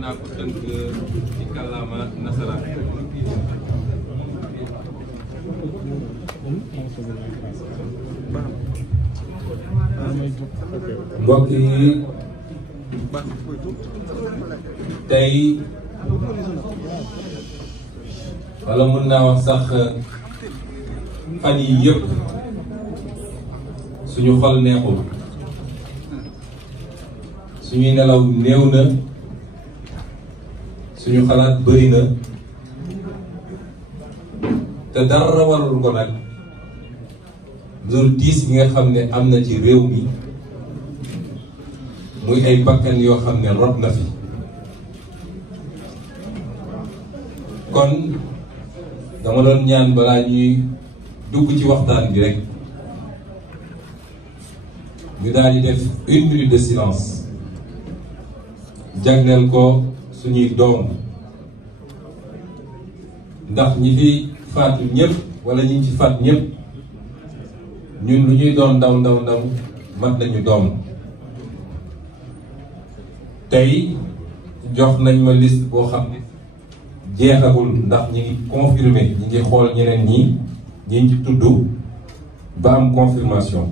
naa ko tënk ci kàllaama nasaraan. mbokk yi tey wala mën naa wax sax fan yi yëpp suñu xol neexul, suñuy nelaw néew na, suñu xalaat bëri na, te dara warul ko nag loolu tiis gi nga xam ne am na ci réew mi, muy ay bakkan yoo xam ne rot na fi. kon dama doon ñaan balaa ñuy dugg ci waxtaan bi rek ñu daal di def 1 minute de silence jagleel ko suñuy doom, ndax ñi fi faatu ñëpp wala ñi ci faat ñëpp ñun lu ñuy doon ndaw ndaw ndaw mat nañu doom. tey jox nañ ma liste boo xam ne jeexagul ndax ñi ngi confirmer, ñi ngi xool ñeneen ñi ci tudd ba am confirmation,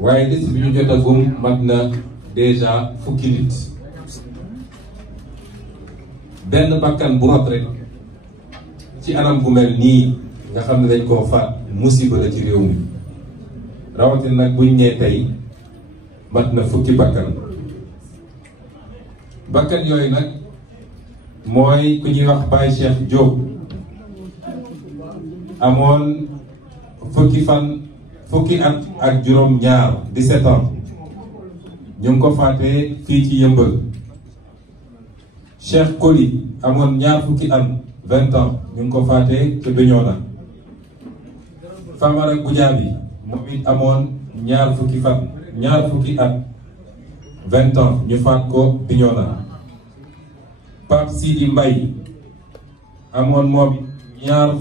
waaye liste bi ñu jotagum mat na déjà fukki nit. benn bakkan bu rot rek ci anam gu mel nii nga xam ne dañ koo faat musiba la ci réew mi, rawatina nag buñ nee tey mat na fukki bakkan. bakkan yooyu nag mooy ku ñuy wax Baye Cheikh Diop, amoon fukki at ak juróom ñaar 17 ans, ñu ngi ko faatee fii ci Yëmbal. Cheikh Koli amoon ñaar fukki at 20 ans, ñu ngi ko faatee ca Bignona. Famara Goudiaby moom it amoon ñaar fukki at 20 ans, ñu faat ko Bignona. Pape Sidi Mbaye amoon moom ñaar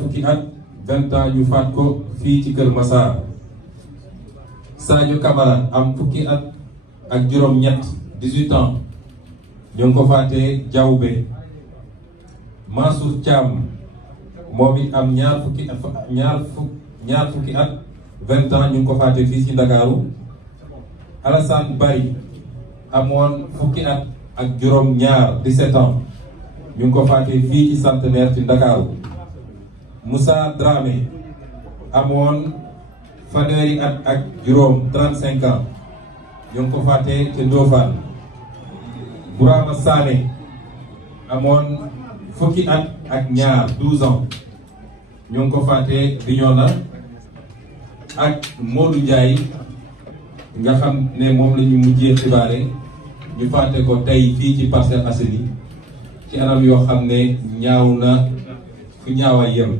fukki at 20 ans, ñu faat ko fii ci Kër Massar. Sadio Camara am fukki at ak juróom-ñett 18 ans, ñu ngi ko faatee Diaoubé. Mansour Thiam moom it am ñaar fukki at 20 ans, ñu ngi ko faatee fii ci Ndakaaru. Alassane Bari amoon fukki at ak juróom-ñaar 17 ans, ñu ngi ko faatee fii ci Centenaire ci Ndakaaru. Moussa Dramé amoon fanweeri at ak juróom 35 ans, ñu ngi ko faatee ci Ndofane. Bourama Sané amoon fukki at ak ñaar 12 ans, ñu ngi ko faatee Bignona. ak Modou Ndiaye nga xam ne moom la ñu mujjee xibaare ñu faate ko tey fii ci Parcelles Assainies ci anam yoo xam ne ñaaw na fu ñaawaay yem.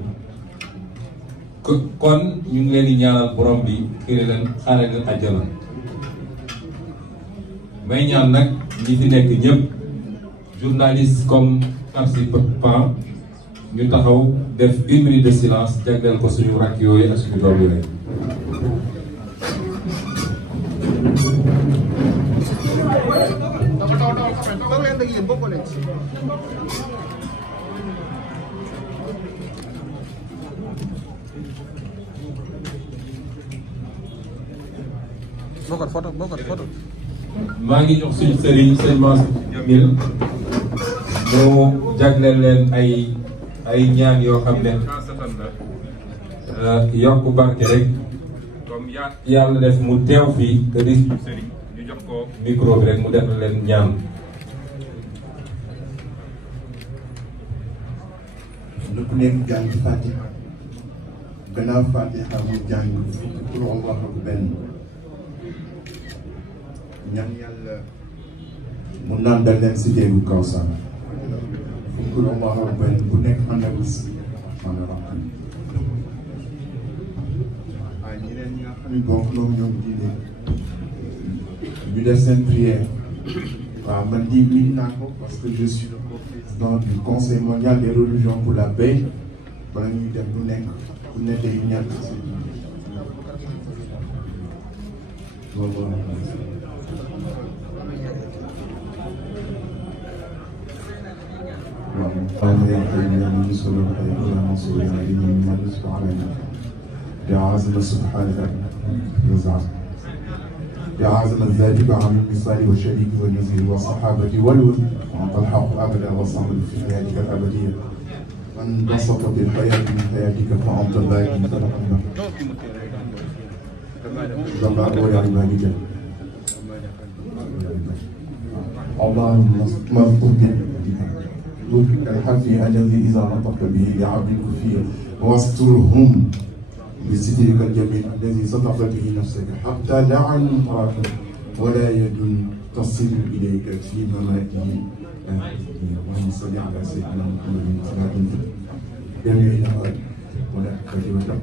kon ñu ngi leen di ñaanal borom bi xëy leen xaare leen àjjana. may ñaan nag ñi fi nekk ñëpp journaliste comme participant ñu taxaw def 1 minute de silence jagleel ko suñu rakk yooyu ak suñu doom yooyu. Photo. maa ngi jox suñu sëriñ sëñ Mansour Jamil mu jagleel leen ay ñaan yoo xam ne xaasatan la yokk barke rek, comme yàlla def mu teew fii te di suñu sëriñ ñu jox ko micro bi rek mu def leen ñaan. lu ku nekk jàng Fatiha, gannaaw Fatiha mu jàng pour Allah ak benn ñaan yàlla mu naan dal leen si déegu Kawsara pour Allah ak benn bu nekk mën na gis man rahman. waaye ñeneen ñi nga xam ne bokk loolu ñoom diine ñu def seen prière. waaw man di miin naa ko parce que je suis le président du conseil mondial des religions pour la paix. bala ñuy def lu nekk ku nekk yi ñàkk si loolu يا حي يا من يسر الحي يا منصور يا عليم من يسر علينا يا عازم سبحانك يزعم يا عازم الذاتك عن المثال والشريك والنزير والصحابة والولد وأنت الحق أبدا والصمد في حياتك الأبدية من بسطت الحياة من حياتك فأنت الباقي تتقدم زمان ولعبادك اللهم مفتوح الحفي الذي إذا نطقت به لعبدك فيه واسترهم بسترك الجميل الذي سترت به نفسك حتى لا عين تراك ولا يد تصل إليك في مماته اللهم صل على سيدنا محمد صلاة جميع الأوقات ولا كلمة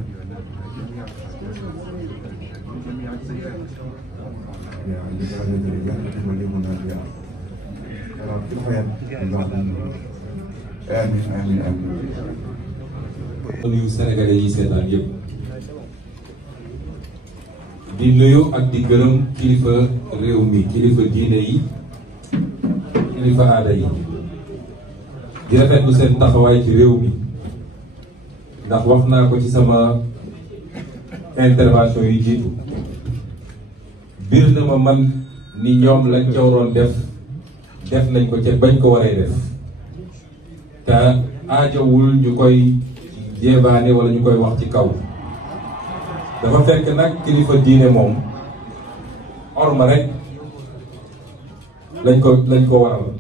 يا عندك هذا الرجال ولمنا يا رب الحياة آمين آمين آمين. nuyu Sénégalais yi seetaan yëpp di nuyu ak di gërëm kilifa réew mi kilifa diine yi kilifa aada yi di rafetlu seen taxawaay ci réew mi ndax wax naa ko ci sama intervention yi jiitu biir na ma man ni ñoom lañ ca waroon def nañ ko ca bañ ko waree def te aajawul ñu koy jéebaane wala ñu koy wax ci kaw dafa fekk nag kilifa diine moom orma rek lañ ko warlul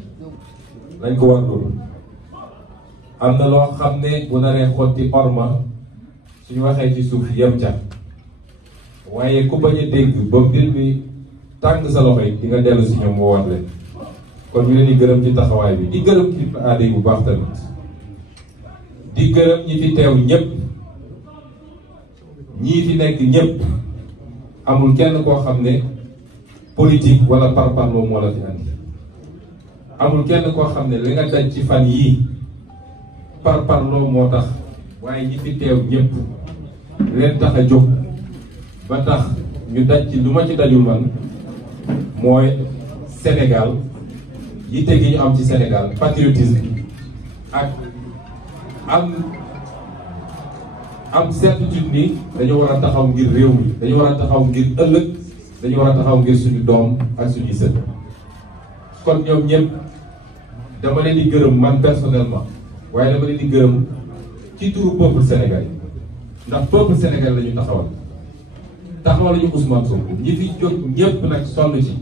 am na loo xam ne bu naree xotti orma suñu waxee ci suuf yem ca waaye ku bañ a dégg ba mbir mi tàng sa loxo yi di nga dellu si ñoom moo war leen kon ñu leen di gërëm ci taxawaay bi di gërëm kilifa aada yi bu baax tamit di gërëm ñi fi teew ñëpp ñii fi nekk ñëpp amul kenn koo xam ne politique wala parparloo moo la fi andi amul kenn koo xam ne li nga daj ci fan yii parparloo moo tax waaye ñi fi teew ñëpp leen tax a jóg ba tax ñu daj ci lu ma ci dajul man mooy Sénégal yitte gi ñu am ci Sénégal patriotisme ak am certitude ni dañu war a taxaw ngir réew mi dañu war a taxaw ngir ëllëg dañu war a taxaw ngir suñu doom ak suñuy sët kon ñoom ñëpp dama leen di gërëm man personnellement waaye dama leen di gërëm ci turu peuple sénégalais ndax peuple sénégalais la ñu taxawal ñu Ousmane Sonko ñi fi jóg ñëpp nag sonn ci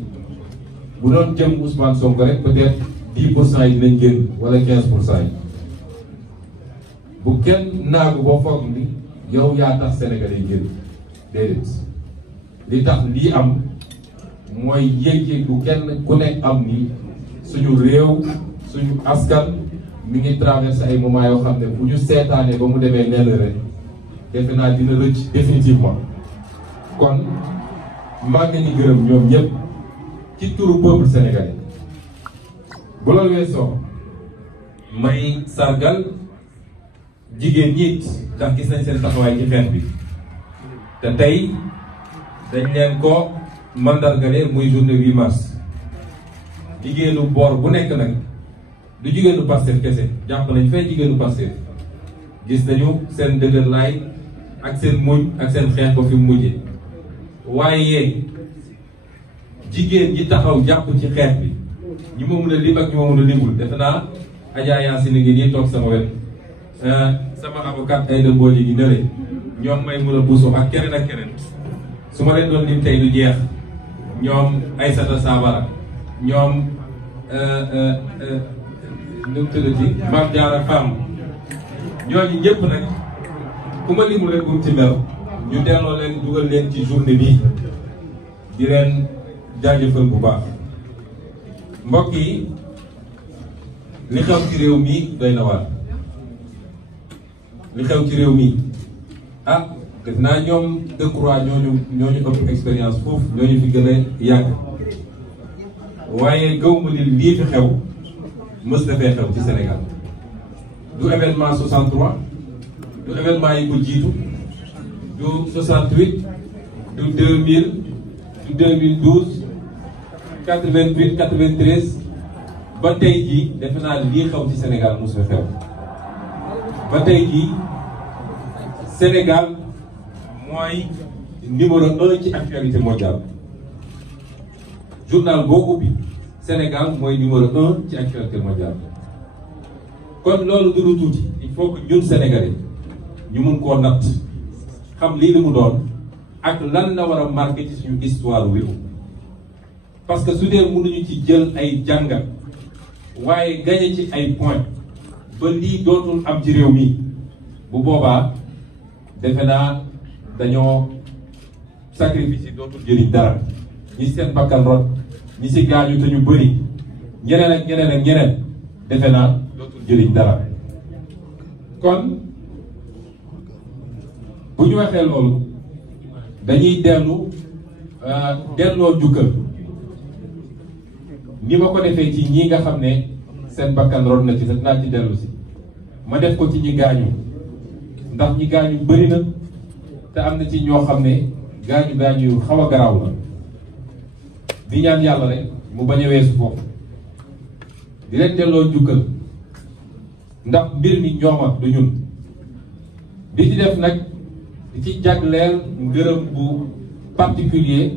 bu doon jëm Ousmane Sonko rek peut-être 10% yi dinañ génn wala 15% yi bu kenn naagu boo foog ni yow yaa tax Sénégalais yi génn déedéet li tax lii am mooy yëg-yëg bu kenn ku nekk am ni suñu réew suñu askan mi ngi traversé ay moments yoo xam ne bu ñu seetaanee ba mu demee nenn rek defe naa dina rëcc définitivement kon maa ngi leen di gërëm ñoom ñëpp ci turu peuple sénégalais bu loolu weesoo may sargal jigéen ñiit ndax gis nañ seen taxawaay ci xeex bi te tey dañ leen ko mandargale muy journée 8 mars jigéenu boor bu nekk nag du jigéenu Pastef kese jàpp nañ fay jigéenu Pastef gis nañu seen dëgër laay ak seen muñ ak seen xeex ko fi mu mujjee waaye jigéen ñi taxaw jàpp ci xeex bi ñi ma mun a lim ak ñi ma mun a limul defe naa Adja Yacine ngi nii toog sama wet sama avocat ay dëmbool yi ngi nële ñoom may mun a buusu ak keneen su ma leen doon lim tey du jeex ñoom Aïssata Sabara ñoom nu mu tuddati Mame Diarra Fam ñooñu ñëpp nag ku ma limul rek bu mu ci mel ñu delloo leen dugal leen ci journée bi di leen jaajëfal bu baax mbokk yi li xew ci réew mi doy na waar li xew ci réew mi ah def naa ñoom Decroix ñooñu ëpp expérience foofu ñooñu fi gën a yàgg waaye gaw ma ni lii fi xew mës na fee xew ci Sénégal du événement 63 du événement yi ko jiitu du 68 du 2000 du 2012 88 93 ba tey jii defe naa lii xew ci Sénégal mosu fi xew ba tey jii Sénégal mooy numéro 1 ci actualité mondiale journal boo ubbi Sénégal mooy numéro 1 ci actualité mondiale kon loolu du lu tuuti il faut que ñun Sénégalais ñu mun koo natt xam lii li mu doon ak lan la war a marqué ci suñu histoire wi parce que su dee mënuñu ci jël ay jàngat waaye gañe ci ay point ba lii dootul am ci réew mi bu boobaa defe naa dañoo sacrifice yi dootul jëriñ dara ñi seen bakkan rot ñi si gaañu te ñu bëri ñeneen ak ñeneen ak ñeneen defe naa dootul jëriñ dara kon bu ñu waxee loolu dañuy delloo jukkal ni ma ko defee ci ñi nga xam ne seen bakkan rot na ci sax naa ci dellu si ma def ko ci ñi gaañu ndax ñi gaañu bëri na te am na ci ñoo xam ne gaañu yu xaw a garaaw la di ñaan yàlla rek mu bañ a weesu foofu di leen delloo jukkal ndax mbir mi ñooma du ñun di ci def nag di ci jagleel ngërëm bu particulier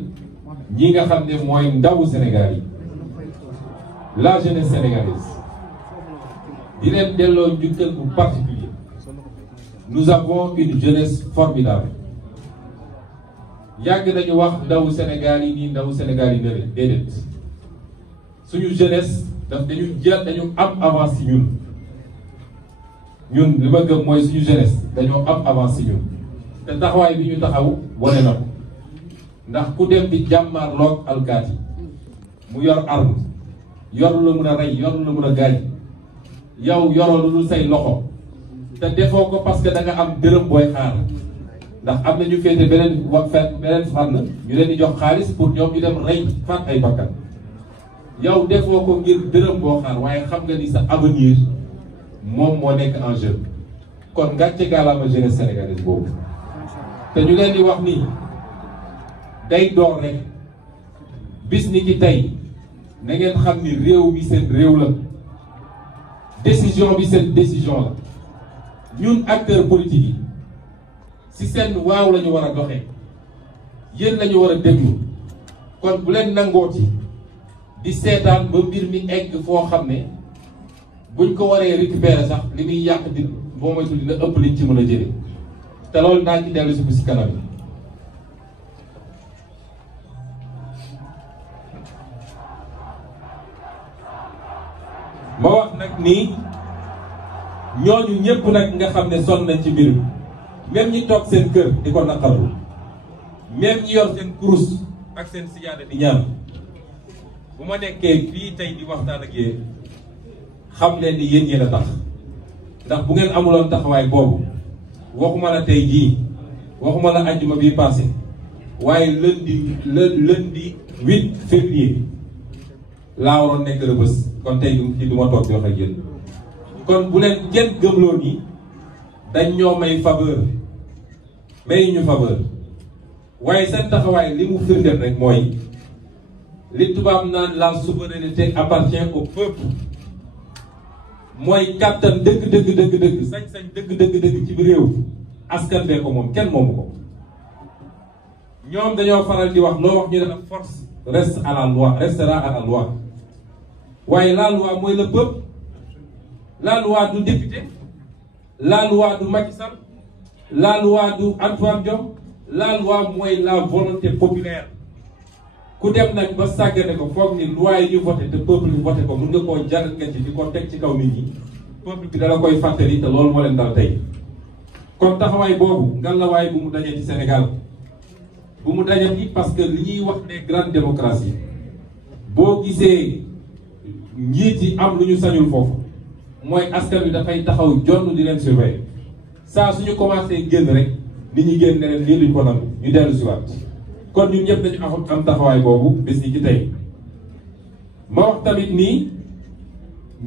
ñi nga xam ne mooy ndawu Sénégal yi la jeunesse sénégalaise di leen delloo njukkal bu particulier nous avons une jeunesse formidable yàgg nañu wax ndawu Sénégal yi nii ndawu Sénégal yi nële déedéet suñu jeunesse dañu am avance ci ñun li ma gëm mooy suñu jeunesse dañoo am avance ci ñun te taxawaay bi ñu taxaw wane na ko ndax ku dem di jàmmaarloog alkaati mu yor arme yor la mën a rey yor la mën a gaañ yow yoroo lu say loxo te defoo ko parce que da nga am dërëm booy xaar ndax am na ñu féete beneen fànn ñu leen di jox xaalis pour ñoom ñu dem rey faat ay bakkan yow defoo ko ngir dërëm boo xaar waaye xam nga ni sa avenir moom moo nekk en jeu kon ngàcce gaalaama jeunesse sénégalaise boobu te ñu leen di wax ni day door rek bis ni ki tey na ngeen xam ni réew mi seen réew la décision bi seen décision la ñun acteurs politiques yi si seen waaw la ñu war a doxee yéen la ñu war a déglu kon bu leen nangooti di seetaan ba mbir mi egg foo xam ne buñ ko waree récupérer sax li muy yàq di boo moytul dina ëpp liñ ci mën a jëlee te loolu naa ci dellu si bu si kanam yi ma wax nag nii ñooñu ñëpp nag nga xam ne sonn nañ ci mbir mi même ñi toog seen kër di ko naqarlu même ñi yor seen kurus ak seen sijaada di ñaan bu ma nekkee fii tey di waxtaan ak yéen xam leen ni yéen a tax ndax bu ngeen amuloon taxawaay boobu waxuma la tey jii waxuma la ajjuma bii passé waaye lundi 8 février laa waroon nekk Rebeuss kon tey ci du ma toog di wax ak yéen kon bu leen kenn gëmloo ni dañ ñoo may faveur may ñu faveur waaye seen taxawaay li mu firndeel rek mooy li tubaab naan la souveraineté appartient au peuple mooy kàttan dëgg sañ-sañ dëgg ci biir réew askan bee ko moom kenn moomu ko ñoom dañoo faral di wax loo wax ñu ne la force reste à la loi restera à la loi waaye la loi mooy le peuple la loi du député la loi du Macky Sall la loi du Antoine Diome la loi mooy la volonté populaire ku dem nag ba sàggane ko foog ni loi yi ñu voté te peuple bi voté ko mun nga koo jalgati di ko teg ci kaw nit ñi peuple bi dala koy fàttali te loolu moo leen dal tey kon taxawaay boobu ngallaawaay bu mu dajee ci Sénégal bu mu dajati parce que li ñuy wax ne grande démocratie boo gisee njiit yi am lu ñu sañul foofu mooy askan wi dafay taxaw jonn di leen surveiller saa suñu commencé génn rek nit ñi génn ne leen lii duñ ko nangu ñu dellu si waat kon ñun ñëpp dañu am taxawaay boobu bis ni ci tey ma wax tamit nii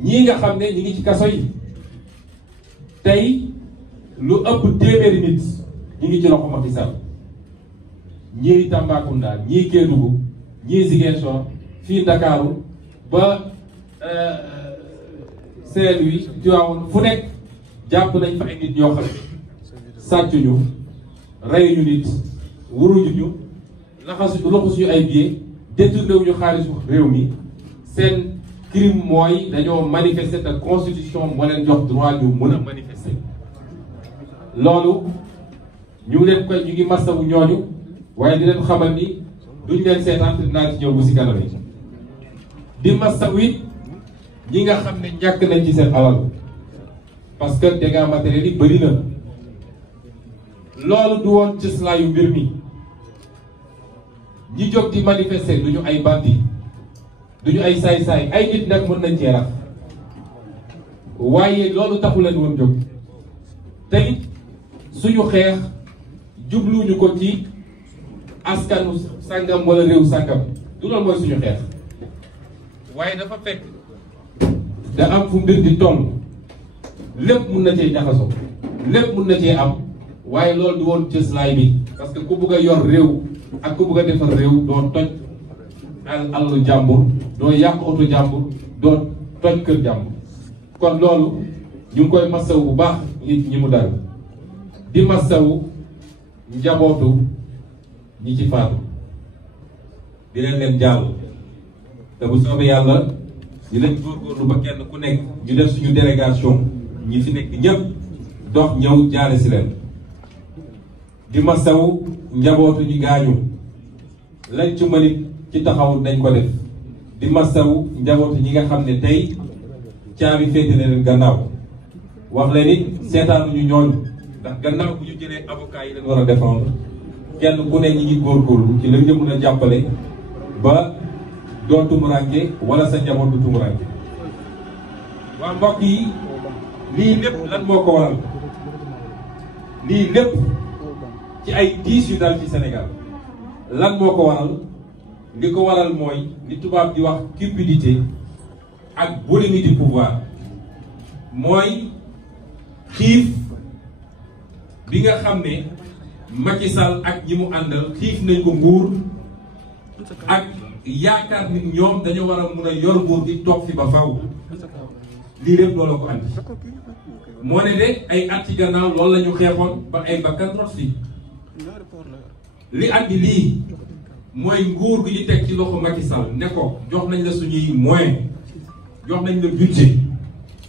ñii nga xam ne ñi ngi ci kaso yi tey lu ëpp téeméeri nit ñi ngi ci loxo Macky Sall ñii Tambacounda ñii Kédougou ñii Ziguinchor fii Ndakaaru ba Saint-Louis Tivaouane fu nekk jàpp nañ fa ay nit ñoo xam ne sàccuñu reyuñu nit wuruñu loxusuñu ay billets détourné wuñu xaalisu réew mi seen crime mooy dañoo manifester te constitution moo leen jox droit ñu mën a manifester loolu ñu ngi masawu ñooñu waaye di leen xamal ni duñ leen seetaan dinaa ci ñëw bu si kanam yi di masawu it ñi nga xam ne ñàkk nañ ci seen alal parce que dégâts matériels yi bëri na loolu du woon cëslaayu mbir mi ñi jóg di manifester duñu ay bandi duñu ay saay-saay ay nit nag mën nañ cee rax waaye loolu taxu leen woon jóg te it suñu xeex jubluñu ko ci askanu sàngam wala réew sàngam du loolu mooy suñu xeex waaye dafa fekk da am fu mbir di toll lépp mun na cee jaxasoo lépp mun na cee am waaye loolu du woon cëslaay bi parce que ku bugg a yor réew ak ku bugg a defar réew doo toj alalu jàmbur doo yàq oto jàmbur doo toj kër jàmbur kon loolu ñu ngi koy masawu bu baax nit ñi mu dal di masawu njabootu ñi ci faatu di leen jàll te bu soobee yàlla di leen góorgóorlu ba kenn ku nekk ñu def suñu délégation ñi fi nekk ñëpp dox ñëw jaale si leen di masawu njabootu ñi gaañu lañ ci mënit ci taxaw dañ ko def di masawu njabootu ñi nga xam ne tey caabi féete na leen gannaaw wax leen it seetaanuñu ñooñu ndax gannaaw bu ñu jëlee avocat yi leen war a défendre kenn ku ne ñi ngi góorgóorlu ci la ñu mën a jàppale ba doo tumuranke wala sa njaboot du tumuranke waa mbokk yi lii lépp lan moo ko waral lii lépp ci ay tiis yu dal ci Sénégal lan moo ko waral li ko waral mooy li tubaab di wax cupidité ak boulimie du pouvoir mooy xiif bi nga xam ne Macky Sall ak ñi mu àndal xiif nañ ko nguur ak yaakaar nit ñoom dañoo war a mun a yor nguur di toog fi ba faw lii lépp loolu ko andi moo ne de ay at ci gannaaw loolu la ñu xeexoon ba ay bakkan rot fi li andi lii mooy nguur gi ñu teg ci loxo Macky Sall ne ko jox nañ la suñuy moyen jox nañ la budget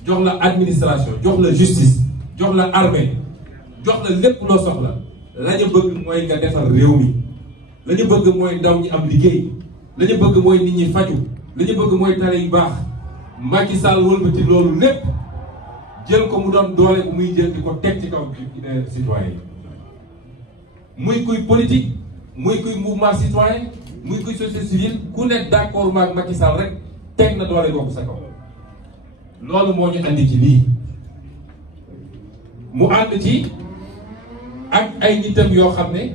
jox la administration jox la justice jox la armée jox la lépp loo soxla la ñu bëgg mooy nga defar réew mi la ñu bëgg mooy ndaw ñi am liggéey la ñu bëgg mooy nit ñi faju la ñu bëgg mooy tare yu baax Macky Sall wëlbati loolu lépp jël ko mu doon doole bu muy jël di ko teg ci kaw citoyen yi muy kuy politique muy kuy mouvement citoyen muy kuy société civile ku nekk d'accord maag Macky Sall rek teg na doole boobu sa kaw loolu moo ñu andi ci lii mu ànd ci ak ay nitam yoo xam ne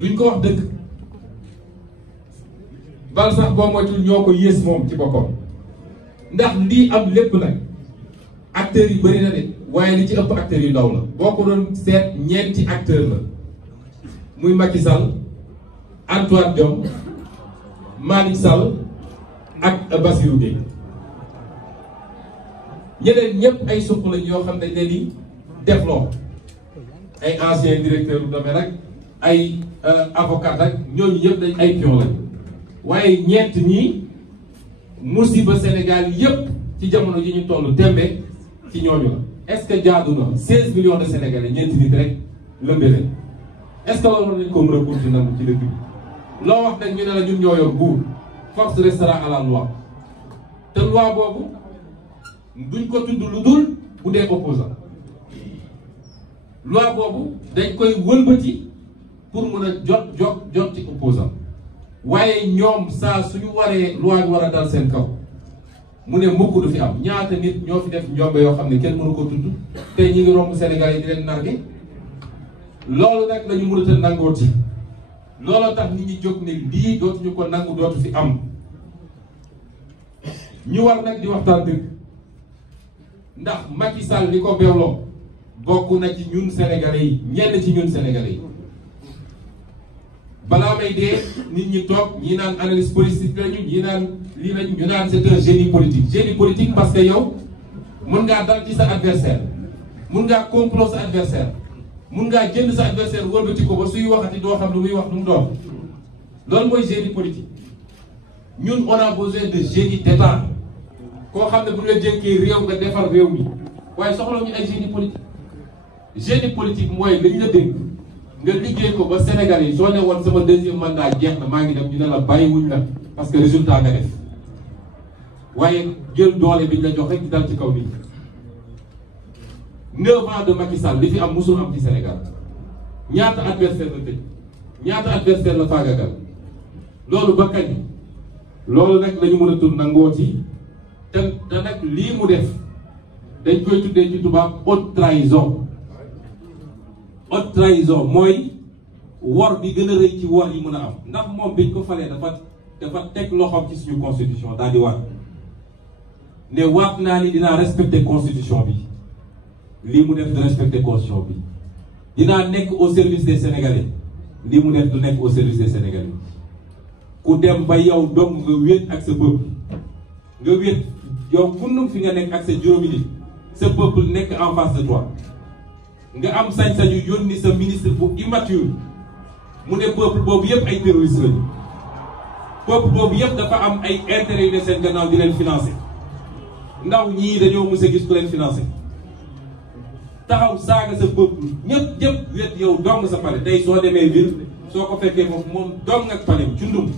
duñ ko wax dëgg bal sax boo moytul ñoo ko yées moom ci boppam ndax lii am lépp nag acteurs yi bëri na de waaye li ci ëpp acteurs yu ndaw la boo ko doon seet ñeenti acteur la muy Macky Sall Antoine Diome Malick Sall ak Bassirou Gueye ñeneen ñëpp ay suq lañ yoo xam ne dañ leen di defloo ay ancien directeur du domaine ak ay avocat ak ñooñu yëpp dañ ay pion lañ waaye ñeent ñii musiba Sénégal yëpp ci jamono ji ñu toll tembe ci ñooñu la est-ce que jaadu na 16 millions de Sénégalais ñeenti nit rek lëmbe leen est-ce que loolu lañ ko mën a continuer nangu ci dëkk bi loo wax nag ñu ne la ñun ñoo yor buur force restera à la loi te loi boobu duñ ko tudd lu dul bu dee opposant loi boobu dañ koy wëlbati pour mën a jot ci opposant waaye ñoom saa suñu waree loi bi war a dal seen kaw mu ne mukk du fi am ñaata nit ñoo fi def njombe yoo xam ne kenn mënu ko tudd te ñi ngi romb Sénégal yi di leen narge loolu nag lañu mënut a nangooti looloo tax nit ñi jóg ne lii dootuñu ko nangu dootu fi am ñu war nag di waxtaan dëgg ndax Macky Sall li ko beewloo bokk na ci ñun Sénégalais yi ñenn ci ñun Sénégalais yi balaa may dee nit ñi toog ñii naan analyse politique lañu ñii naan lii lañu ñu naan c'est un génie politique. Génie politique parce que yow mën ngaa dal ci sa adversaire mën ngaa complot sa adversaire mën ngaa jënd sa adversaire wëlbati ko ba suy waxati doo xam lu muy wax lu mu doon loolu mooy génie politique. ñun on a besoin de génie d'état koo xam ne bu ñu la jënkee réew nga defar réew mi waaye soxla ñu ay génie politique. Génie politique mooy lañ la dégg nga liggéey ko ba Sénégal yi soo ne woon sama deuxième mandat jeex na maa ngi dem ñu ne la bàyyiwuñ la parce que résultat nga def waaye jël doole bi ñu la jox rek di dal ci kaw nit ñi. 9 ans de Macky Sall li fi am musul am ci Sénégal ñaata adversaire la tëj ñaata adversaire la faagagal loolu ba kañ loolu nag la ñu mën a tudd nangoo ci te nag lii mu def dañ koy tuddee ci tubaab haute trahison. Haute trahison mooy wor bi gën a rëy ci wor yi mën a am ndax moom biñ ko falee dafa teg loxoom ci suñu constitution daal di waat ne waat naa ni dinaa respecter constitution bi lii mu def du respecter constitution bi dinaa nekk au service des Sénégalais lii mu def du nekk au service des Sénégalais ku dem ba yow dong nga wéet ak sa peuple nga wéet yow kunnum fi nga nekk ak sa juróomi nit sa peuple nekk en face de toi nga am sañ-sañu yónni sa ministre bu immature mu ne peuple boobu yëpp ay terroristes lañu peuple boobu yëpp dafa am ay intérêt yu ne seen gannaaw di leen financer ndaw ñii dañoo mës a gis ku leen financer taxaw saaga sa peuple ñëpp wet yow dong sa pale tey soo demee ville soo ko fekkee foofu moom dong ak palem cundum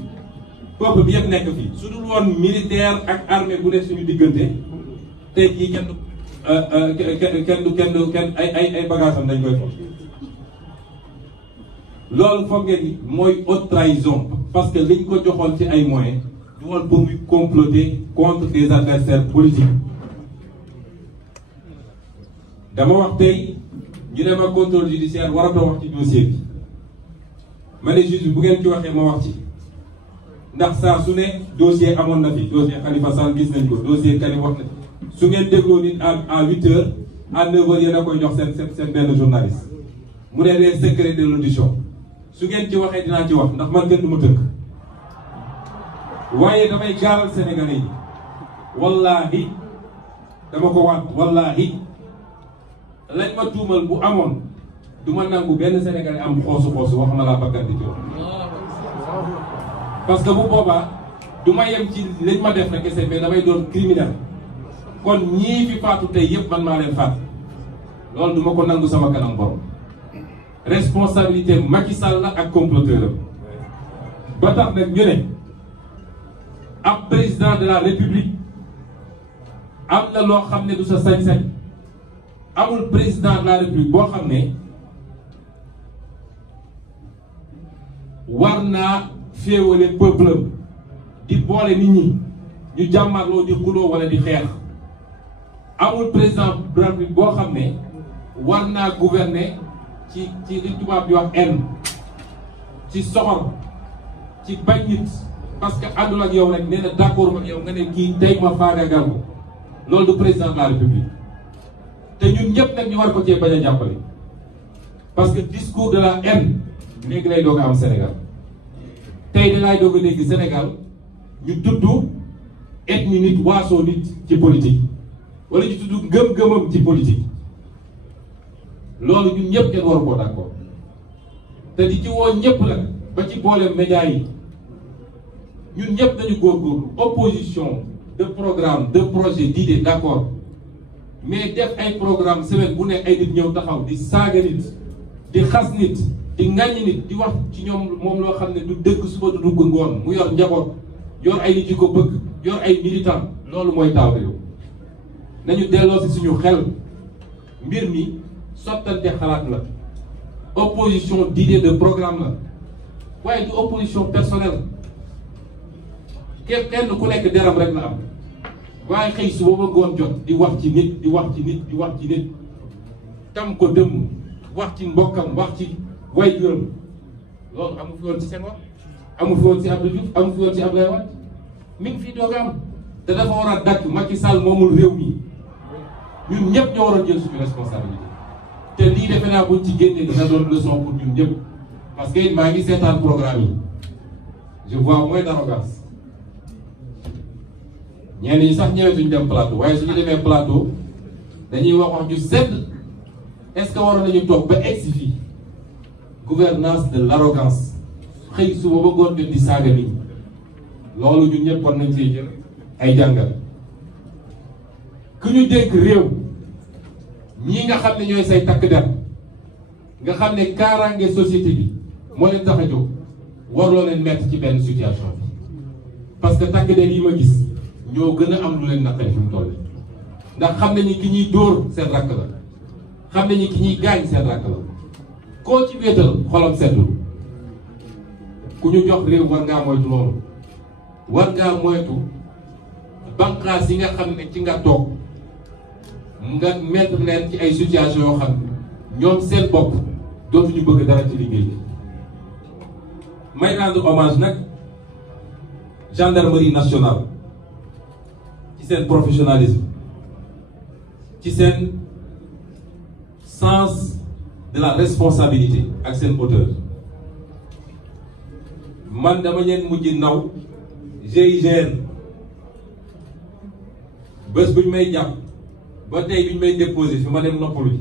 peuple bi yëpp nekk fii su dul woon militaire ak armée bu ne suñu diggante tey jii kenn ay bagages am dañ koy foofu loolu foog ngeen ni mooy haute trahison parce que liñ ko joxoon ci ay moyens du woon pour muy comploter contre des adversaires politiques. dama wax tey ñu ne ma contrôle judiciaire waratoo wax ci dossier bi ma ne juge bi bu ngeen ci waxee ma wax ci ndax saa su ne dossier amoon na fi dossier Khalifa Sall gis nañ ko dossier Karim wax na su ngeen dégloo nit à 8 heures à 9 heures yéen a koy jox seen benn journaliste mu ne les secrets de l'audition su ngeen ci waxee dinaa ci wax ndax man kenn du ma tënk waaye damay gaaral Sénégalais yi wallaahi dama ko waat wallaahi lañ ma tuumal bu amoon du ma nangu benn Sénégalais am xoosu wax ma laa bakkan di jox parce que bu boobaa du ma yem ci lañ ma def na kese mais damay doon criminel kon ñii fi faatu tey yëpp man maa leen faat loolu du ma ko nangu sama kanam borom responsabilité Macky Sall la ak comploteur am ba tax nag ñu ne ab président de la République am na loo xam ne du sa sañ-sañ amul président de la République boo xam ne war naa féewale peuple di boole nit ñi ñu jàmmarloo di xuloo wala di xeex amul président de la République boo xam ne war naa gouverner ci li tubaab di wax haine ci soxor ci bañ nit parce que àndul ak yow rek nee na d'accord ak yow nga ne kii tey ma faagaagal ko loolu du président de la République te ñun ñëpp nag ñu war ko cee bañ a jàppale parce que discours de la haine léegi lay doog a am Sénégal tey di laay doog a dégg Sénégal ñu tudd ethnie nit waasoo nit ci politique wala ñu tudd ngëm-ngëmam ci politique loolu ñun ñëpp kenn waru koo d'accord te di ci woo ñëpp nag ba ci boole média yi ñun ñëpp dañu góorgóorlu opposition de programme de projet d'idée d'accord mais def ay programme semaine bu nekk ay nit ñëw taxaw di saaga nit di xas nit di ŋàññi nit di wax ci ñoom moom loo xam ne du dëgg suba du dugg ngoon mu yor njaboot yor ay nit yu ko bëgg yor ay militant loolu mooy taaw réew nañu delloo si suñu xel mbir mi sottante xalaat la opposition d'idée de programme la waaye du opposition personnelle kenn ku nekk deram rek la am waaye xëy suba ba ngoon jot di wax ci nit di wax ci nit di wax ci nit tam ko dëmm wax ci mbokkam wax ci way juram loolu amu fi woon ci Senghor amu fi woon ci Abdou Diouf amu fi woon ci Abdoulaye Wade mi ngi fii doog am te dafa war a dakk Macky Sall moomul réew mi ñun ñëpp ñoo waroon jël suñu responsabilité te lii defe naa buñ ci génnee dina doon leçon pour ñun ñëpp parce que maa ngi seetaan programme yi je vois moins d'arrogance ñenn ñi sax ñëwetuñu dem plateau waaye suñu demee plateau dañuy wax ju sedd est-ce que waroon nañu toog ba egsi fii gouvernance de l'arrogance xëy suba ba ngoon jot di saaga nit ñi loolu ñun ñëpp war nañ see jël ay jàngal ku ñu dénk réew ñii nga xam ne ñooy say takk der nga xam ne kaaraange société bi moo leen tax a jóg warloo leen mettre ci benn situation bi parce que takk der yi ma gis ñoo gën a am lu leen naqari fi mu toll ndax xam nañu ki ñuy dóor seen rakk la xam nañu ki ñuy gaañ seen rakk la koo ci wéetal xolam seetlu ku ñu jox réew war ngaa moytu loolu war ngaa moytu banqaas yi nga xam ne ci nga toog nga mettre leen ci ay situation yoo xam ne ñoom seen bopp dootuñu bëgg dara ci liggéey bi. may rendre hommage nag gendarmerie nationale ci seen professionnalisme ci seen sens de la responsabilité ak seen hauteur man dama leen mujj naw GIGN bés bu ñu may jàpp ba tey bi ñu may déposé fi ma dem noppalu ji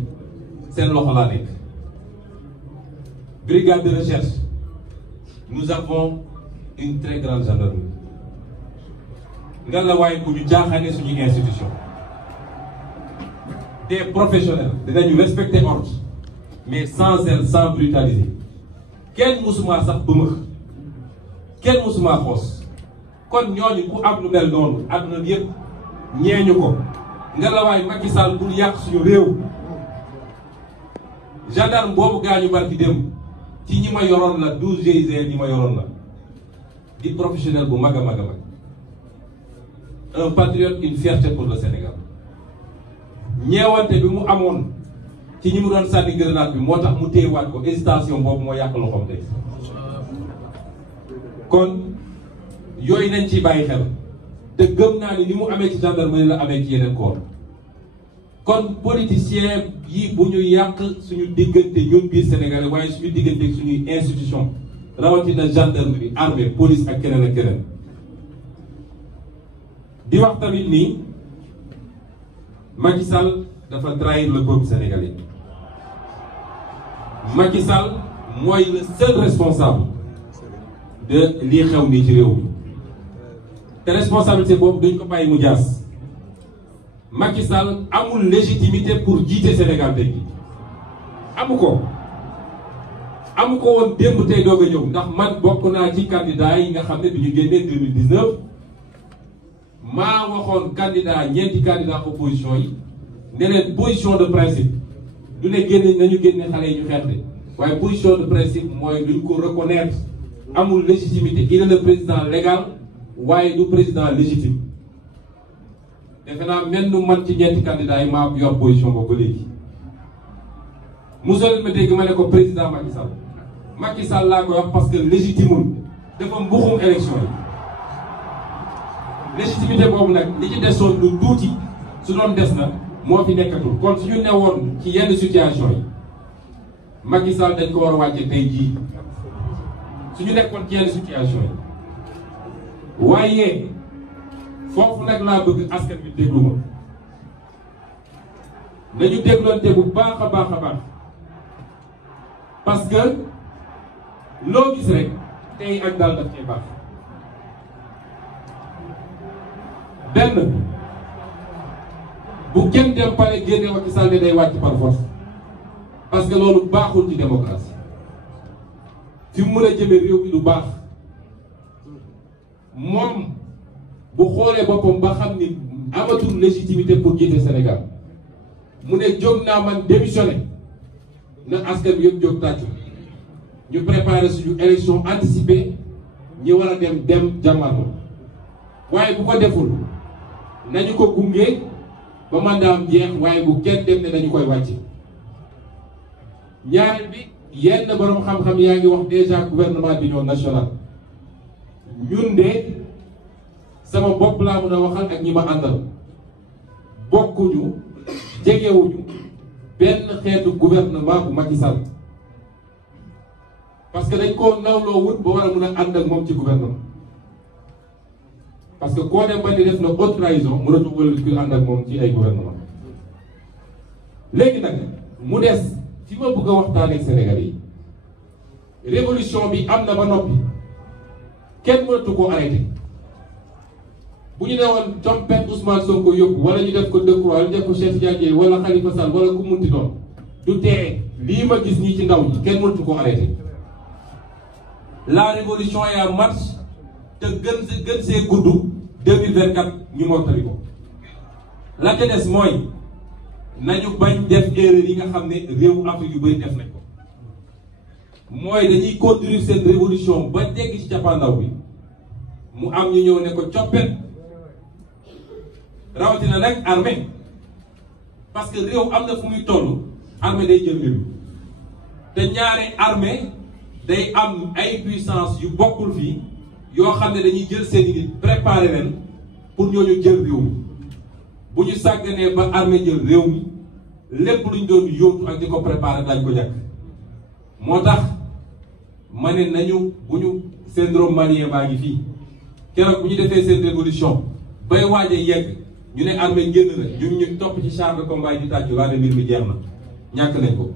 seen loxo laa nekk. brigade de recherche nous avons une très grande gendarmerie nga la waaye ku ñu jaaxaane suñu institution des professionnels dinañu respecter ordre mais sans zèle sans brutaliser kenn musuma sax bëmëx kenn musuma xoos kon ñooñu ku am lu mel noonu àdduna bi yëpp ñeeñu ko nga la waay Macky Sall bul yàq suñu réew. gendarme boobu gaañu barki démb ci ñi ma yoroon la 12 GIGN ñi ma yoroon la di professionnel bu mag a mag a mag un patriote, une fierté pour le Sénégal ñeewante bi mu amoon ci ñi mu doon sànni grenade bi moo tax mu téyewaat ko hésitation boobu moo yàq loxoom tey kon yooyu nañ ciy bàyyi xel te gëm naa ni mu amee ci gendarmerie la amee ci yeneen corps kon politicien yi bu ñu yàq suñu diggante ñun biir Sénégal waaye suñu diggante ak suñuy institution rawatina gendarmerie armée police ak keneen ak keneen di wax tamit nii Macky Sall dafa trahir le peuple sénégalais Macky Sall mooy le seul responsable de lii xew nii ci réew mi te responsabilité boobu duñ ko bàyyi mu jaas Macky Sall amul légitimité pour jiite Sénégal tey jii amu ko woon démb tey doog a ñëw ndax man bokk naa ci candidat yi nga xam ne bi ñu génnee 2019 maa waxoon candidat ñeenti candidat opposition yi ne leen position de principe du ne génne nañu génne xale yi ñu xeex de waaye position de principe mooy duñ ko reconnaître amul légitimité il est le président légal waaye du président légitime defe naa mel nu man ci ñeenti candidats yi maa yor position boobu ba léegi mosul ma dégg ma ne ko président Macky Sall laa koy wax parce que légitimul dafa mbuxum élection yi légitimité boobu nag li ci desoon lu tuuti su doon des na moo fi nekkatul kon suñu newoon ci yenn situation yi Macky Sall dañ ko war a wàcce tey jii suñu nekkoon ci yenn situation yi waaye foofu nag laa bëgg askan bi déglu ma nañu dégloonte bu baax a baax a baax parce que loo gis rek tey ak daal daf cee baax benn bu kenn dem pare génne Macky Sall ne day wàcc par force parce que loolu baaxul ci démocratie fi mu mën a jëme réew mi lu baax moom bu xoolee boppam ba xam ni amatul légitimité pour jiite Sénégal mu ne jóg naa man démissionné na askan bi yëpp jóg tàccu ñu préparer suñu élection anticipée ñi war a dem jàmmarloo waaye bu ko deful nañu ko gunge ba mandaam jeex waaye bu kenn dem ne dañu koy wàcc. ñaareel bi yenn borom xam-xam yaa ngi wax déjà gouvernement d'union nationale ñun de sama bopp laa mën a waxal ak ñi ma àndal bokkuñu jegewuñu benn xeetu gouvernement bu Macky Sall parce que dañ koo nawloo wut ba war a mun a ànd ak moom ci gouvernement parce que koo dem ba ni def na haute trahison mënatu wëlal ku ànd ak moom ci ay gouvernement léegi nag mu des fi ma bëgg a waxtaan ak Sénégal yi révolution bi am na ba noppi kenn mënatu koo arrêté bu ñu ne woon compet Ousmane Sonko yóbbu wala ñu def ko Decroix ñu def ko Cheikh Diagne wala Khalifa Sall wala ku munti doon du tee lii ma gis ñii ci ndaw ñi kenn mënatu koo arrêté la révolution est en marche te gën see gudd 2024 ñu mottali ko la ca des mooy nañu bañ def erreur yi nga xam ne réewu Afrique yu bëri def nañ ko mooy dañuy conduire seen révolution ba dégg ci cappaandaw bi mu am ñu ñëw ne ko coppet rawatina nag armée parce que réew am na fu muy toll armée day jël réew te ñaare armée day am ay puissance yu bokkul fii yoo xam ne dañuy jël seen nit préparer leen pour ñooñu jël réew mi bu ñu sàgganee ba armée jël réew mi lépp lu ñu doon yóotu ak di ko préparer dañ ko ñàkk moo tax ma ne nañu bu ñu syndrome malien baa ngi fii keroog bu ñu defee seen révolution bay waaj a yegg ñu ne armée génn na ñu topp ci char de combat yi di tàccu laa ne mbir mi jeex na ñàkk nañ ko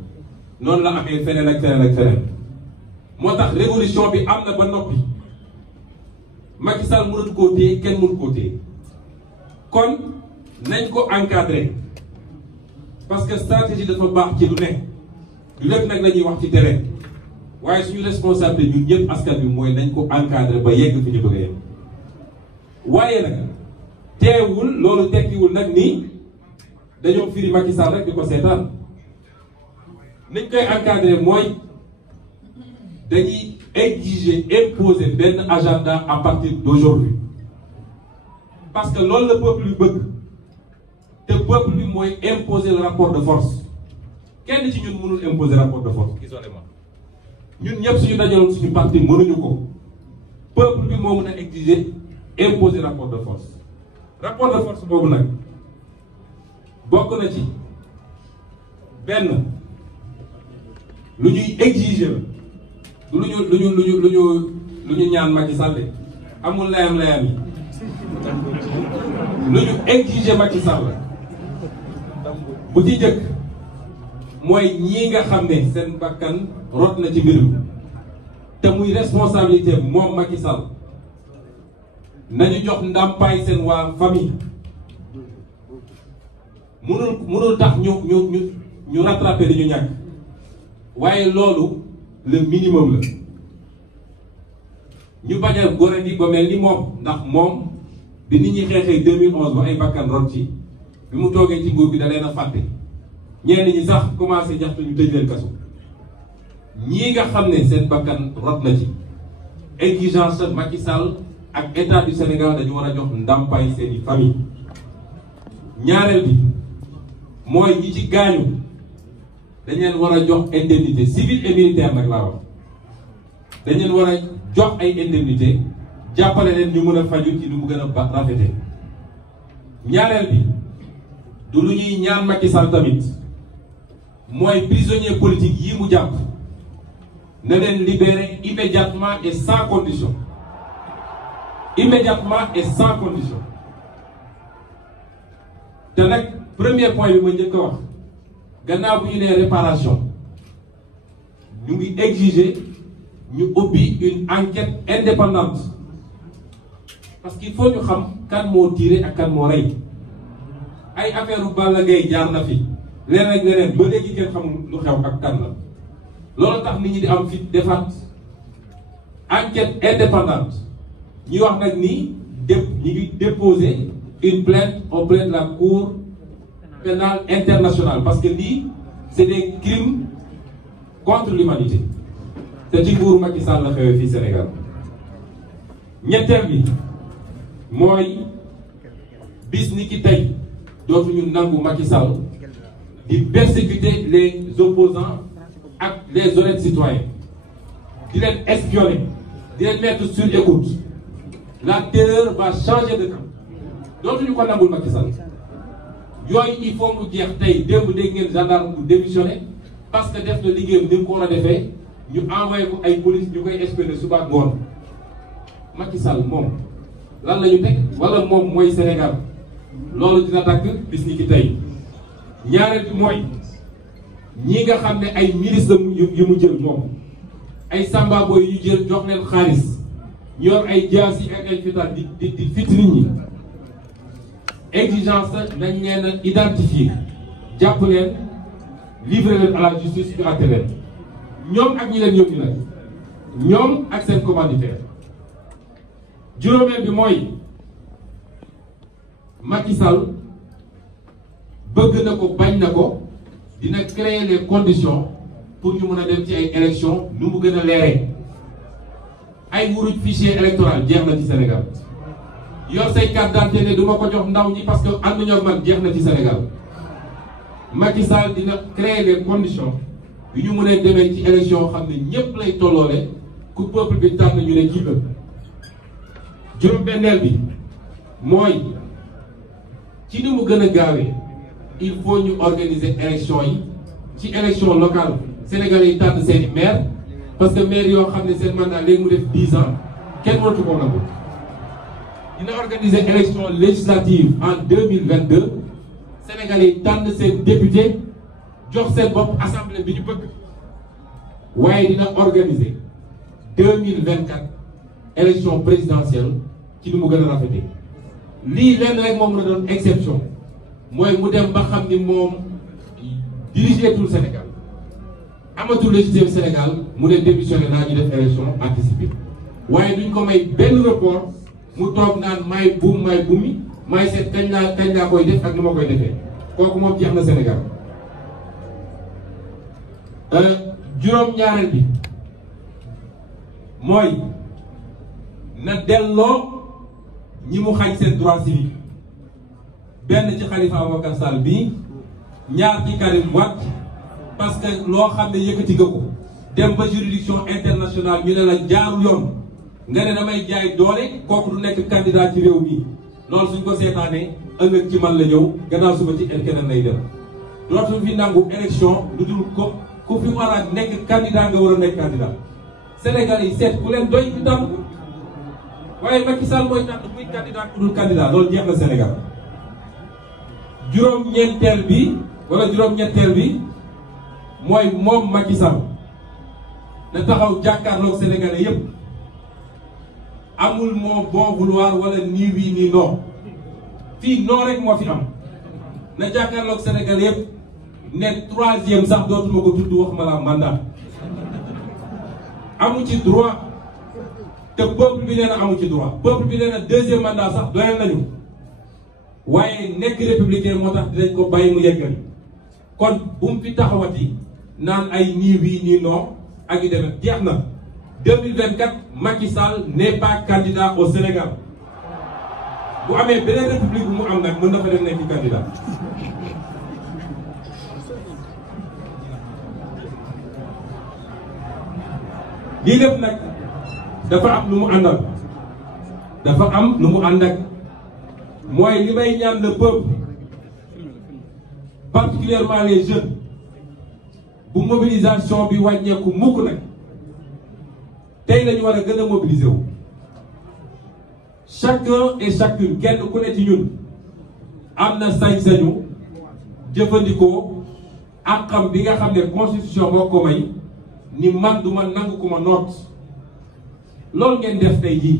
noonu la amee feneen ak feneen ak feneen moo tax révolution bi am na ba noppi Macky Sall mënatu koo téye kenn mënatu koo téye kon nañ ko encadrer parce que stratégie dafa baax ci lu ne lu lépp nag la ñuy wax ci terrain waaye suñu responsabilité ñun ñëpp askan bi mooy nañ ko encadrer ba yegg fi ñu bëgg a yegg waaye nag teewul loolu tekkiwul nag ni dañoo firi Macky Sall rek di ko seetaan nañ koy encadrer mooy dañuy exiger imposer benn agenda à partir d'aujourd'hui parce que loolu la peuple yu bëgg te peuple bi mooy imposer le rapport de force kenn ci ñun mënul imposer rapport de force isolément ñun ñëpp suñu dajaloon suñu parti mënuñu ko peuple bi moo mën a exiger imposer rapport de force boobu nag bokk na ci benn lu ñuy exiger lu ñu ñaan Macky Sall amul layam yi lu ñu exiger Macky Sall bu ci jëkk mooy ñii nga xam ne seen bakkan rot na ci mbir mi te muy responsabilité moom Macky Sall nañu jox ndàmpaay seen waa famille mënul tax ñu rattraper li ñu ñàkk waaye loolu le minimum la ñu bañ a gore di ba mel ni moom ndax moom bi nit ñi xeexee 2011 ba ay bakkan rot ci bi mu toogee ci nguur bi da leen a fàtte ñenn ñi sax commencé ñaxtu ñu tëj leen kaso ñii nga xam ne seen bakkan rot na ci exigence Macky Sall ak état du Sénégal dañu war a jox ndàmpaay seeni famille ñaareel bi mooy ñi ci gaañu dañ leen war a jox indemnité civile et militaire nag laa wax dañ leen war a jox ay indemnité jàppale leen ñu mën a faju ci lu mu gën a rafete ñaareel bi du lu ñuy ñaan Macky Sall tamit mooy prisonnier politique yi mu jàpp na leen libérer immédiatement et sans condition te nag premier point bi ma njëkk a wax gannaaw bu ñu nee réparation ñu ngi exiger ñu ubbi une enquête indépendante parce qu'il faut ñu xam kan moo tiré ak kan moo rey ay affaire u Balla Gaye jaar na fi leneen ak leneen ba léegi kenn xamul lu xew ak kan la loolu tax nit ñi di am fit defaat enquête indépendante ñuy wax nag ni ñi ngi déposer une plainte auprès de la Cour pénale internationale parce que lii c'est des crimes contre l'humanité te ci nguuru Macky Sall la xewee fii Sénégal ñetteel bi mooy bis ni ki tey dootuñu nangu Macky Sall di persécuter les opposants ak les honnêtes citoyens di leen espionner di leen mettre sur écoute la terreur va changer de camp dootuñu ko nangul Macky Sall yooyu il faut mu jeex tey démb dégg ngeen gendarme bu démissionné parce que def na liggéeyam ni mu ko war a defee ñu envoyé ko ay police ñu koy espionner suba ak ngoon Macky Sall moom lan la ñu teg wala moom mooy Sénégal loolu dina takk bis ni ki tey. ñaareel bi mooy ñi nga xam ne ay ministre yu mu jël moom ay samba boy yu jël jox leen xaalis ñor ay jaas yi ak ay fital di fit nit ñi exigence nañ leen a identifier jàpp leen livrer leen à la justice ñu àtte leen ñoom ak ñi leen yóbbu nag ñoom ak seen commanditaire. juróomeel bi mooy Macky Sall bëgg na ko bañ na ko dina créer les conditions pour ñu mën a dem ci ay élections nu mu gën a leeree ay wuruj fichier électoral jeex na ci Sénégal yor say carte d'identité ne du ma ko jox ndaw ñi parce que ànd ñoo man jeex na ci Sénégal Macky Sall dina créer les conditions yu ñu mën a demee ci élection xam ne ñépp lay tolloole ku peuple bi tànn ñu ne kii la. juróom-benneel bi mooy ci ni mu gën a gaawee il faut ñu organiser élection yi ci élection locale sénégalais yi tànn seeni maire parce que maire yoo xam ne seen mandat léegi mu def 10 ans kenn mënatu ko nangu. dina organiser élection législative en 2022 sénégalais yi tànn seen député jox seen bopp assemblée bi ñu bëgg waaye dina organiser 2024 élection présidentielle ci ni mu gën a rafetee. lii lenn rek moom la doon exception mooy mu dem ba xam ni moom dirigé tout Sénégal amatul législative Sénégal mu ne démissionné naa ñu def élection anticipée waaye duñ ko may benn report mu toog naan maay buum maay bumi maay seet kañ laa koy def ak nu ma koy defee kooku moom jeex na Sénégal. juróom-ñaareel bi mooy na delloo ñi mu xañ seen droit civique benn ci Khalifa Ababacar Sall bii ñaar ci Karim Wade parce que loo xam ne yëkkati nga ko dem ba juridiction internationale ñu ne la jaarul yoon nga ne damay jaay doole kooku du nekk candidat ci réew mi loolu suñ ko seetaanee ëllëg ci man la ñëw gannaaw suba ci keneen lay dem dootuñ fi nangu élection lu dul ko ku fi war a nekk candidat nga war a nekk candidat Sénégal yi seet ku leen doy fi tànn waaye Macky Sall mooy tànn muy candidat ku dul candidat loolu jeex na Sénégal. juróom-ñeenteel bi mooy moom Macky Sall na taxaw jàkkaarloog Sénégalais yépp amul moo bon vouloir wala nii wii nii non fii non rek moo fi am na jàkkaarloog Sénégalais yépp ne troisième sax dootuma ko tudd waxuma la mandat amu ci droit te peuple bi nee na amu ci droit peuple bi nee na deuxième mandat sax doyal nañu waaye nekk républicain moo tax dinañ ko bàyyi mu yeggali kon bu mu fi taxawati naan ay nii wii nii non ak yu demee jeex na 2024 Macky Sall n'est pas candidat au Sénégal bu amee beneen république bu mu am nag mën na fa dem nekk candidat. lii lépp nag dafa am lu mu àndal ànd ak mooy li may ñaan le peuple particulièrement les jeunes bu mobilisation bi wàññeeku mukk nag tey lañu war a gën a mobiliser wu chacun et chacune kenn ku ne ci ñun am na sañ-sañu jëfandikoo àqam bi nga xam ne constitution moo ko may ni man du ma nangu ku ma noot loolu ngeen def tey jii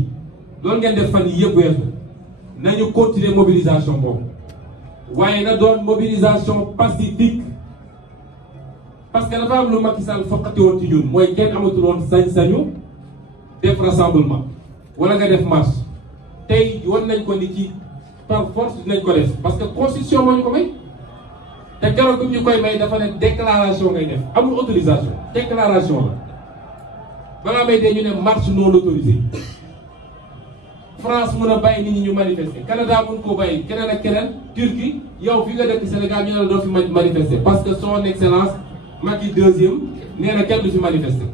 loolu ngeen def fan yi yëpp weesu nañu continuer mobilisation boobu waaye na doon mobilisation pacifique parce que dafa am lu Macky Sall foqati woon ci ñun mooy kenn amatul woon sañ-sañu def rassemblement wala nga def marche tey wan nañ ko ni ci par force dinañ ko def parce que constitution moo ñu ko may te keroog bi ñu koy may dafa ne déclaration ngay def amul autorisation déclaration la balaa may dee ñu ne marche non autorisée France mën a bàyyi nit ñi ñu manifester Canada mën koo bàyyi keneen ak keneen Turquie yow fi nga dëkk Sénégal ñu ne la doo fi manifester parce que son excellence Macky deuxième nee na kenn du fi manifester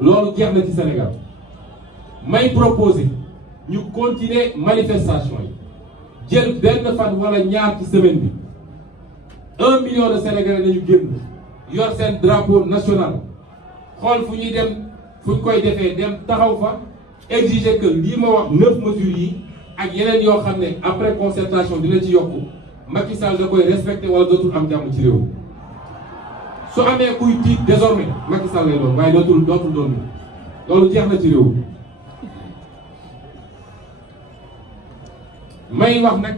loolu jeex na ci Sénégal may proposer ñu continuer manifestation yi jël benn fan wala ñaar ci semaine bi 1 million de Sénégalais nañu génn yor seen drapeau national xool fu ñuy dem fu ñu koy defee dem taxaw fa exiger que lii ma wax 9 mesures yi ak yeneen yoo xam ne après concertation dina ci yokku Macky Sall da koy respecté wala dootul am jàmm ci réew su amee kuy tiit désormais Macky Sall lay doon waaye dootul doon loolu jeex na ci réew may wax nag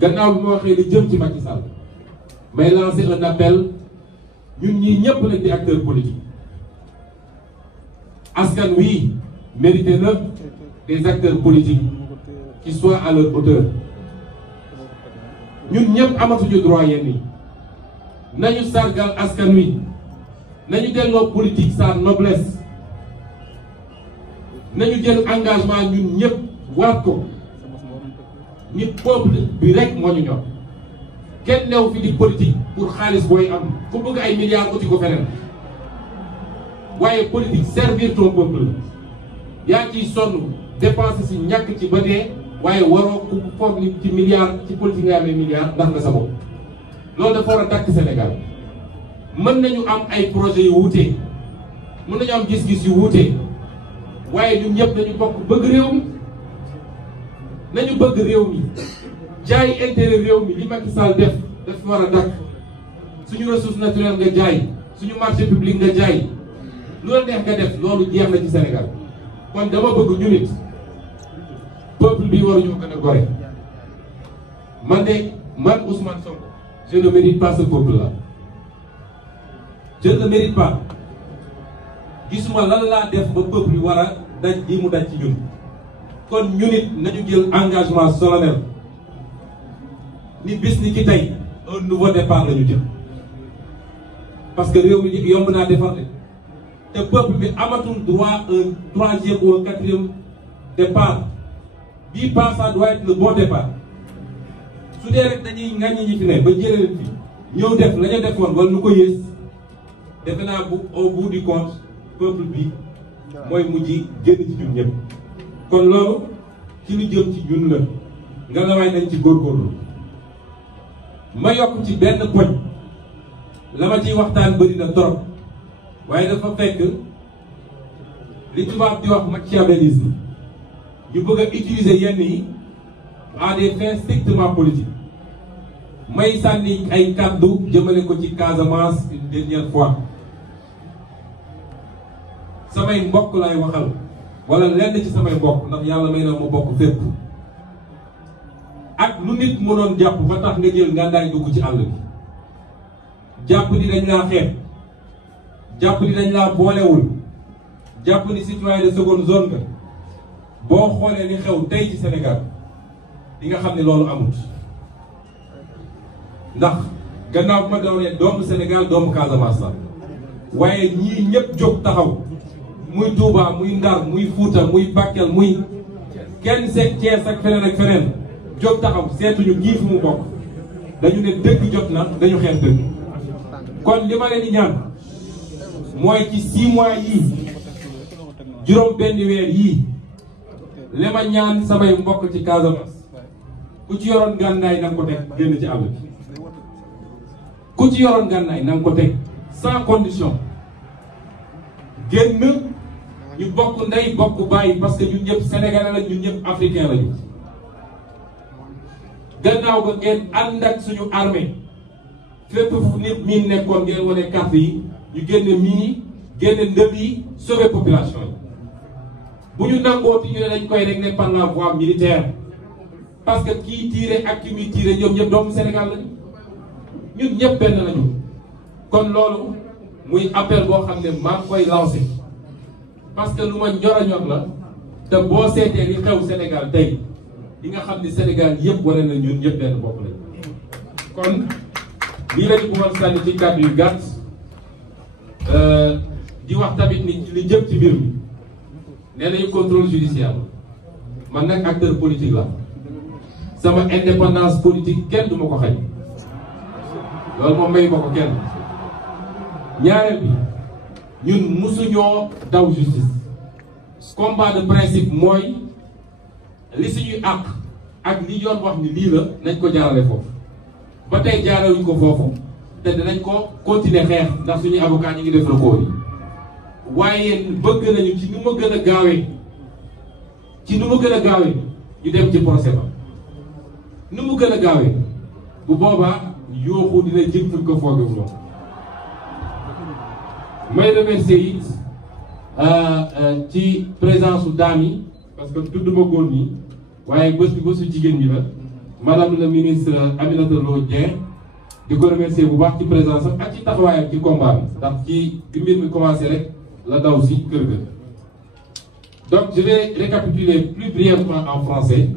gannaaw bi ma waxee li jëm ci Macky Sall may lancer un appel ñun ñii ñëpp nag di acteurs politiques askan wi mérité na des acteurs politiques qui soient à leur hauteur ñun ñëpp amatuñu droit yenn yi nañu sargal askan wi nañu delloo politique sa noblesse nañu jël engagement ñun ñëpp waat ko ni peuple bi rek moo ñu ñor kenn new fi di politique pour xaalis booy am ku bëgg ay milliards uti ko feneen waaye politique servir ton peuple yaa ciy sonn dépenser si ñàkk ci ba dee waaye waroo ku foog ni ci milliards ci politique nga amee milliards ndax nga sa bopp loolu dafa war a dakk Sénégal mën nañu am ay projets yu wuute mën nañu am gis-gis yu wuute waaye ñun ñëpp dañu bokk bëgg réew mi nañu bëgg réew mi jaay intérêt réew mi li Macky Sall def dafa war a dakk suñu ressource naturelle nga jaay suñu marché public nga jaay loolu neex nga def loolu jeex na ci Sénégal kon dama bëgg ñu nit peuple bi waruñoo gën a gore man Ousmane Sonko je ne mérite pas ce peuple là je ne mérite pas gisuma lan laa def ba peuple bi war a daj li mu daj ci ñun kon ñu nit nañu jël engagement solennel ni bis ni ki tey un nouveau départ la ñu jël parce que réew mi yomb naa defar de te peuple bi amatul droit un troisième ou un quatrième départ bii pas ça doit être le bon départ su dee rek dañuy ŋàññi ñi fi ne ba jëlee leen fi ñëw def la ñu defoon wala lu ko yées defe naa bu au bout du compte peuple bi mooy mujj génn ci ñun ñëpp kon loolu ci lu jëm ci ñun la nga la waay nañ ci góorgóorlu ma yokk ci benn poñ la ma ciy waxtaan bëri na trop waaye dafa fekk li tubaab di wax machiavélisme ñu bëgg a utiliser yenn yi à des fins strictement politiques may sànni ay kàddu jëmale ko ci Casamance une dernière fois samay mbokk laay waxal wala lenn ci samay mbokk ndax yàlla may na ma bokk fépp ak lu nit mënoon jàpp ba tax nga jël ngàndaay dugg ci àll bi jàpp ni dañ laa xeeb jàpp ni dañ laa boolewul jàpp ni citoyen de seconde zone nga boo xoolee li xew tey ci Sénégal di nga xam ne loolu amut ndax gannaaw bu ma doonee doomu Sénégal doomu Casamance la waaye ñii ñëpp jóg taxaw muy Touba muy Ndar muy Fuuta muy Bakel muy kenn seet Thiès ak feneen jóg taxaw seetuñu ñii fu mu bokk dañu ne dëgg jot na dañu xeex dëgg kon li ma leen di ñaan mooy ci 6 mois yii juróom benn weer yii li ma ñaan samay mbokk ci Casamance ku ci yoroon gànnaay na nga ko teg génn ci àll bi ku ci yoroon gànnaay na nga ko teg sans condition génn ñu bokk ndey bokk bàyyi parce que ñun ñëpp sénégalais la ñun ñëpp africain lañu gannaaw ga ngeen ànd ak suñu armée fépp fu nit mii nekkoon ngeen wane carte yi ñu génne mii génne ndëb yi sauver population yi bu ñu nangooti ñu ne dañ koy régler par la voie militaire parce que kii tiire ak ki muy tiire ñoom ñëpp doomu Sénégal lañu ñun ñëpp benn lañu kon loolu muy appel boo xam ne maa ngi koy lancé parce que lu ma ñor a ñor la te boo seetee li xew Sénégal tey di nga xam ni Sénégal yëpp wane na ñun ñëpp benn bopp lañu kon lii lañu bëggoon sànni ci kàddu yu gàtt di wax tamit ni li jëm ci mbir mi nee nañu contrôle judiciaire man nag acteur politique la sama indépendance politique kenn du ma ko xañ loolu moom may ma ko kenn ñaareel bi ñun musuñoo daw justice combat de principe mooy li suñuy àq ak li yoon wax ni lii la nañ ko jaarale foofu ba tey jaarewuñ ko foofu te dinañ ko continuer xeex ndax suñuy avocat ñi ngi def recours yi waaye bëgg nañu ci nu ma gën a gaawee ñu dem ci procès ba nu mu gën a gaawee bu boobaa yooxu dina jëm fu ko foogee moom. may remercier it ci présence su daam yi parce que tudduma góor ñi waaye bés bi bésu jigéen ñi la madame la ministre Aminata Lo Dieng di ko remercier bu baax ci présence am ak ci taxawaayam ci combat bi ndax ci bi mbir mi commencé rek la daw si kër ga. Donc je vais récapituler plus brièvement en français.